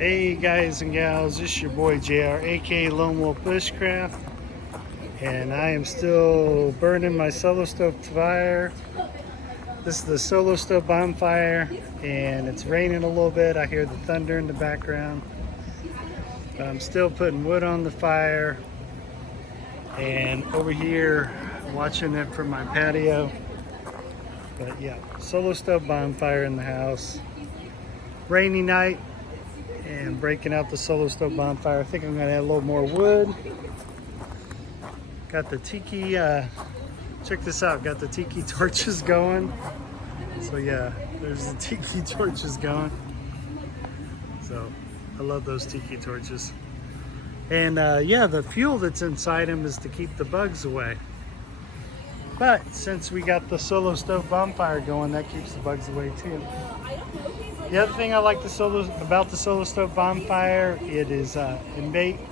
Hey guys and gals, this is your boy JR, aka Lone Wolf Bushcraft, and I am still burning my solo stove fire. This is the solo stove bonfire, and it's raining a little bit. I hear the thunder in the background, but I'm still putting wood on the fire, and over here watching it from my patio. But yeah, solo stove bonfire in the house. Rainy night. And breaking out the solo stove bonfire. I think I'm gonna add a little more wood. Got the tiki, check this out, got the tiki torches going. So yeah, there's the tiki torches going. So I love those tiki torches. And yeah, the fuel that's inside them is to keep the bugs away. But since we got the solo stove bonfire going, that keeps the bugs away too. The other thing I like about the solo stove bonfire, it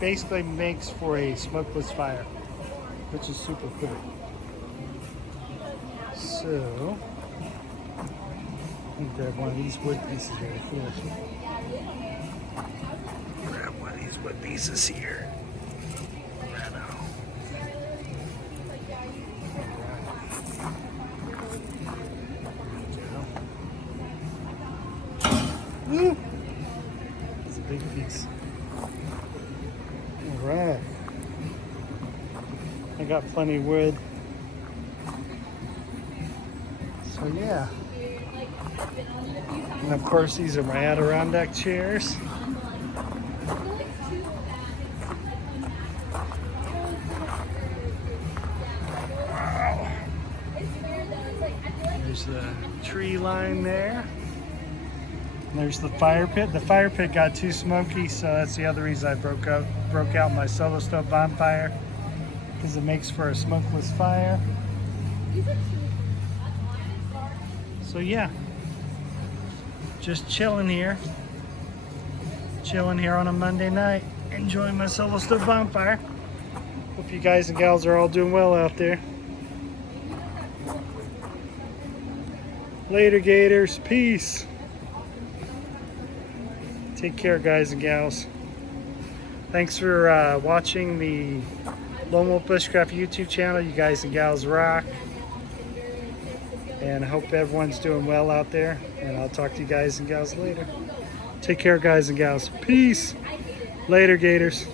basically makes for a smokeless fire, which is super cool. So, let me grab one of these wood pieces right here. Grab one of these wood pieces here. Woo! That's a big piece. All right. I got plenty of wood. So yeah. And of course these are my Adirondack chairs. Wow. There's the tree line there. And there's the fire pit. The fire pit got too smoky, so that's the other reason I broke out my solo stove bonfire, because it makes for a smokeless fire. So yeah, just chilling here on a Monday night, enjoying my solo stove bonfire. Hope you guys and gals are all doing well out there. Later, Gators. Peace. Take care, guys and gals. Thanks for watching the Lone Wolf Bushcraft YouTube channel. You guys and gals rock. And I hope everyone's doing well out there. And I'll talk to you guys and gals later. Take care, guys and gals. Peace. Later, Gators.